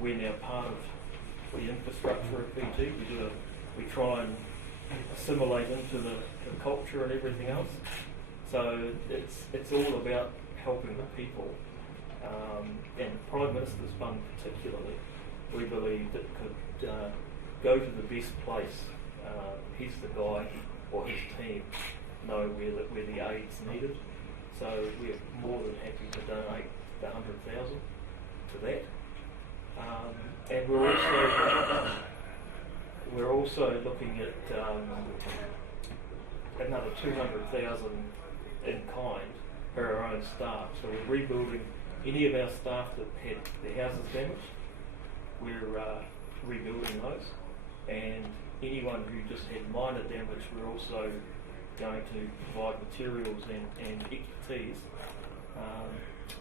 we're now part of the infrastructure of Fiji. We try and assimilate into the culture and everything else. So it's all about helping the people. And the Prime Minister's Fund particularly, we believe that could go to the best place. He's the guy, or his team know where the aid's needed. So we're more than happy to donate the 100,000 to that. And we're also looking at another 200,000 in kind for our own staff. So we're rebuilding any of our staff that had their houses damaged. We're rebuilding those, and anyone who just had minor damage, we're also going to provide materials and expertise.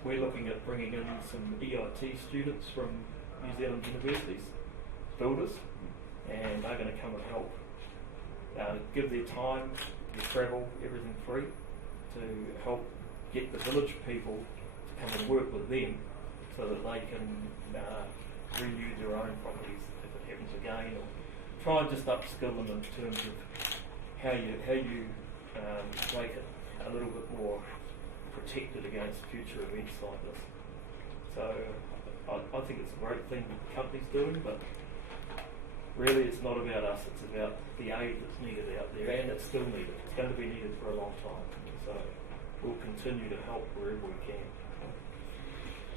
We're looking at bringing in some EIT students from New Zealand universities, builders, and they're going to come and help, give their time, their travel, everything free, to help get the village people to come and work with them so that they can renew their own properties if it happens again, or try and just upskill them in terms of how you make it a little bit more protected against future events like this. So I think it's a great thing that the company's doing, but really it's not about us, it's about the aid that's needed out there, and it's still needed. It's going to be needed for a long time. So we'll continue to help wherever we can.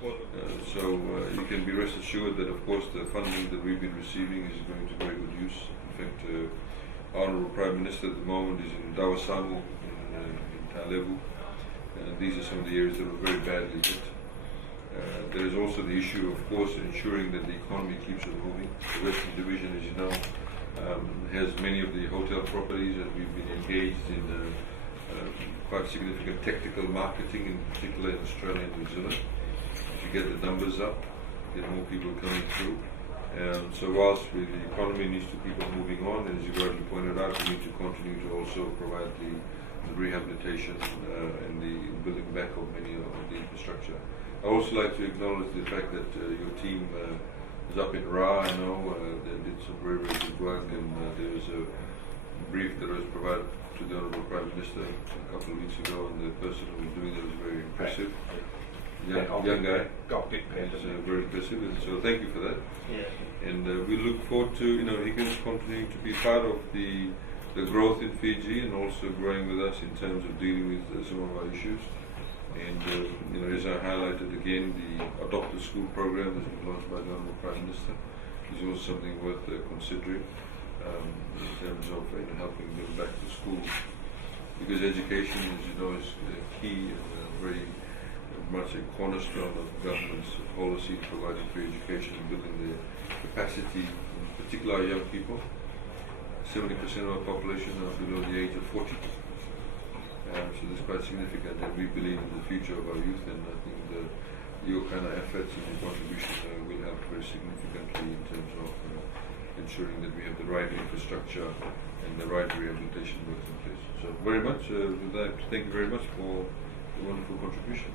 You can be rest assured that, of course, the funding that we've been receiving is going to very good use. In fact, Honourable Prime Minister at the moment is in Dawasamu in Talevu. These are some of the areas that were very badly hit. There is also the issue, of course, ensuring that the economy keeps on moving. The Western Division, as you know, has many of the hotel properties, and we've been engaged in quite significant technical marketing, in particular in Australia and New Zealand, to get the numbers up, get more people coming through. So whilst the economy needs to keep on moving on, as you rightly pointed out, we need to continue to also provide the rehabilitation and the building back of many of the infrastructure. I also like to acknowledge the fact that your team is up in Ra. I know they did some very, very good work, and there was a brief that was provided to the Honourable Prime Minister a couple of weeks ago, and the person who was doing it was very impressive. Young guy. It's very impressive, and so thank you for that. Yeah. And we look forward to Higgins continuing to be part of the growth in Fiji, and also growing with us in terms of dealing with some of our issues. And as I highlighted again, the adopted school program that's been launched by the Honourable Prime Minister is also something worth considering in terms of helping them back to school, because education, as you know, is key and very much a cornerstone of government's policy, providing free education and building the capacity, in particular our young people. 70% of our population are below the age of 40. So that's quite significant, and we believe in the future of our youth, and I think your kind of efforts and your contribution will help very significantly in terms of ensuring that we have the right infrastructure and the right rehabilitation works in place. So very much, with that, thank you very much for the wonderful contribution.